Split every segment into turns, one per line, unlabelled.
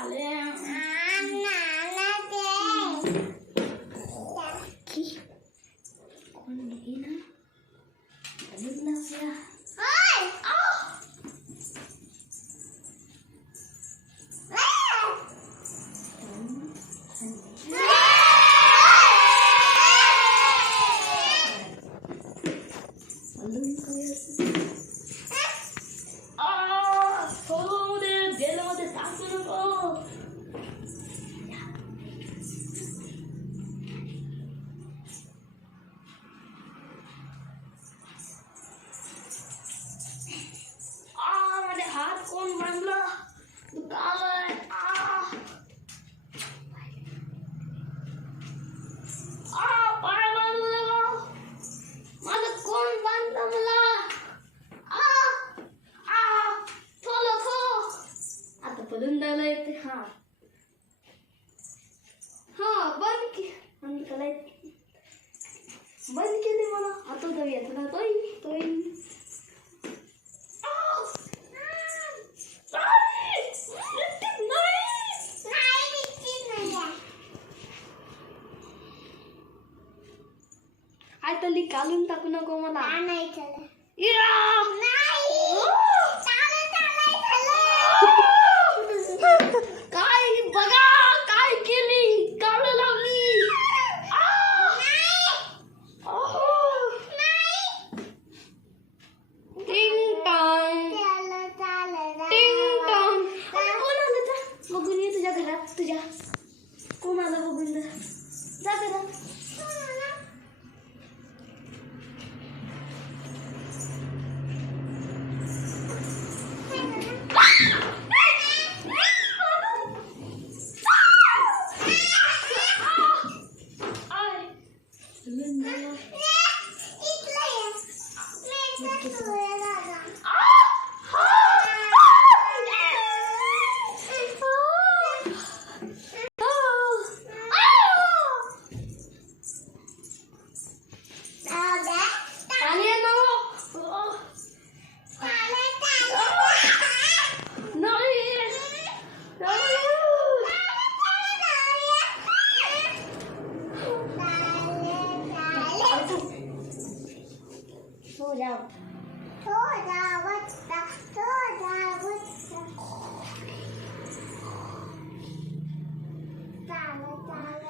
咋了 ಆಟಲ್ಲಿ ಕಾಲಿನ ತಕೊಂಡೋಗೋಮಲ್ಲ ಇರಾ
坐下我吃饭坐我咋了咋了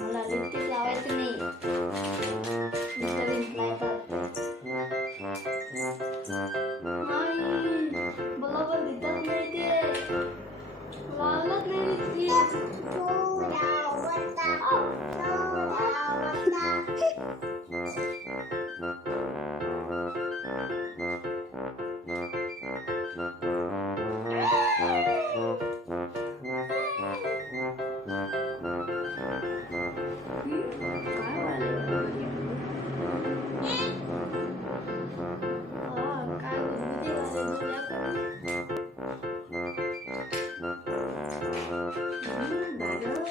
melalui tiga wajah ini bisa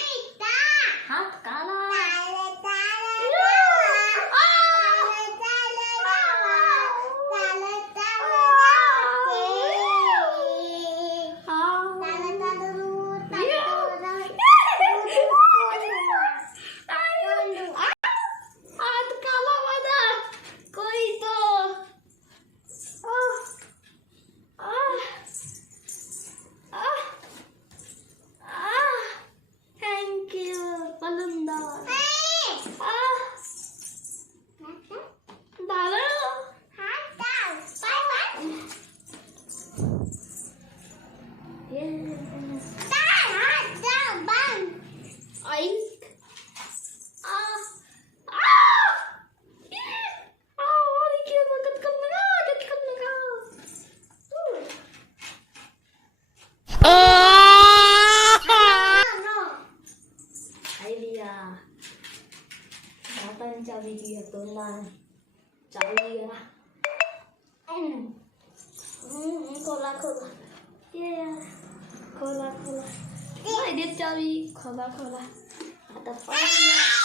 った。つかな找一了啦。嗯，嗯，够了够了，耶，够了够了，快点找你，快了快了，好的，放心。